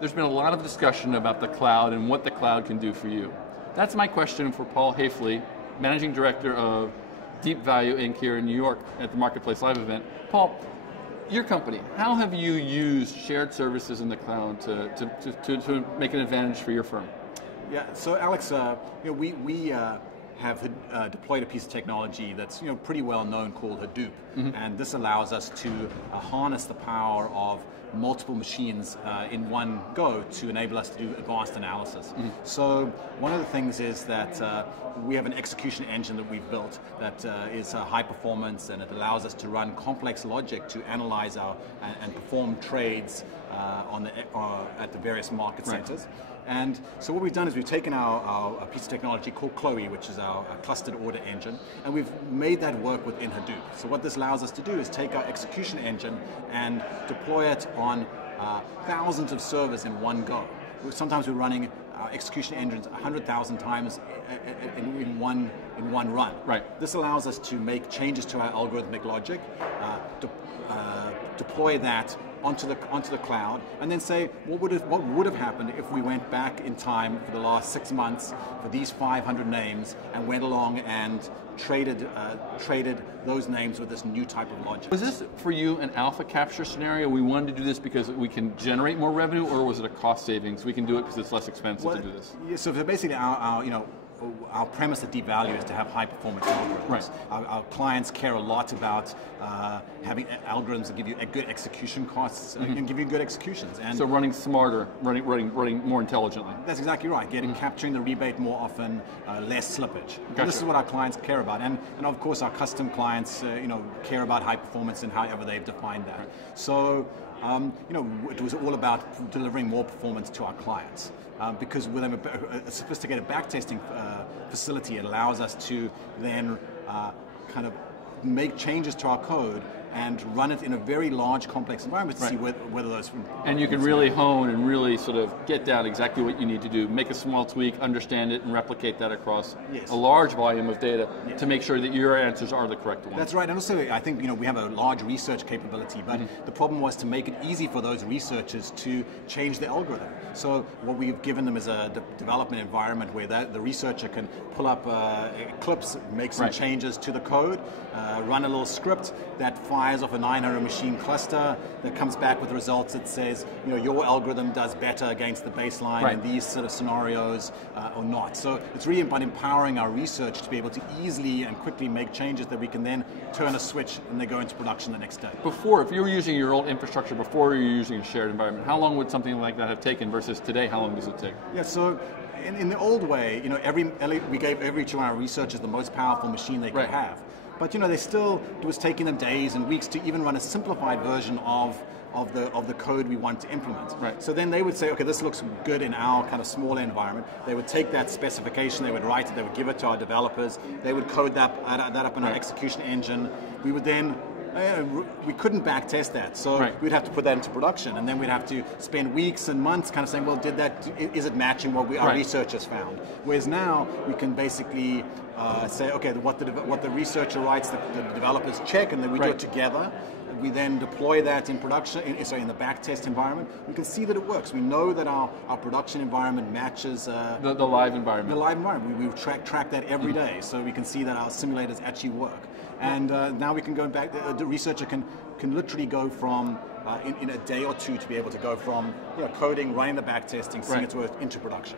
there's been a lot of discussion about the cloud and what the cloud can do for you. That's my question for Paul Haefele, Managing Director of Deep Value Inc. here in New York at the Marketplace Live event. Paul, your company, how have you used shared services in the cloud to make an advantage for your firm? Yeah, so Alex, we have deployed a piece of technology that's pretty well known called Hadoop, and this allows us to harness the power of multiple machines in one go to enable us to do advanced analysis. So one of the things is that we have an execution engine that we've built that is high performance, and it allows us to run complex logic to analyze and perform trades at the various market centers. And so what we've done is we've taken our piece of technology called Chloe, which is our clustered order engine, and we've made that work within Hadoop. So what this allows us to do is take our execution engine and deploy it on thousands of servers in one go. Sometimes we're running our execution engines 100,000 times in one run. Right. This allows us to make changes to our algorithmic logic, deploy that onto the cloud, and then say what would have happened if we went back in time for the last 6 months for these 500 names and went along and traded those names with this new type of logic. Was this for you an alpha capture scenario? We wanted to do this because we can generate more revenue, or was it a cost savings? We can do it because it's less expensive to do this. Yeah, so basically our premise at Deep Value is to have high performance algorithms. Right. Our clients care a lot about having algorithms that give you good execution costs and give you good executions. And so running smarter, running more intelligently. That's exactly right. Capturing the rebate more often, less slippage. Gotcha. This is what our clients care about, and of course our custom clients care about high performance and however they've defined that. Right. So it was all about delivering more performance to our clients. Because with a sophisticated backtesting facility, it allows us to then kind of make changes to our code and run it in a very large, complex environment to see whether those... And you can really hone and really sort of get down exactly what you need to do, make a small tweak, understand it, and replicate that across a large volume of data to make sure that your answers are the correct ones. That's right, and also I think we have a large research capability, but the problem was to make it easy for those researchers to change the algorithm. So what we've given them is a development environment where the researcher can pull up Eclipse, make some changes to the code, run a little script that fires off a 900 machine cluster that comes back with results that says, your algorithm does better against the baseline in these sort of scenarios or not. So it's really about empowering our research to be able to easily and quickly make changes that we can then turn a switch and they go into production the next day. Before, if you were using your old infrastructure before you were using a shared environment, how long would something like that have taken versus today, how long does it take? Yeah, so in the old way, we gave every one of our researchers the most powerful machine they could have. But it was taking them days and weeks to even run a simplified version of the code we want to implement. Right. So then they would say, okay, this looks good in our kind of smaller environment. They would take that specification, they would write it, they would give it to our developers, they would code that up in our execution engine. We would then we couldn't backtest that, so we'd have to put that into production, and then we'd have to spend weeks and months kind of saying, well, is it matching what our researchers found? Whereas now we can basically say, okay, what the researcher writes, the developers check, and then we do it together. We then deploy that in production, in the backtest environment. We can see that it works. We know that our production environment matches the live environment. The live environment. We track that every day, so we can see that our simulators actually work. And now we can go back. The researcher can literally go from in a day or two to be able to go from coding, running the backtesting, seeing it into production.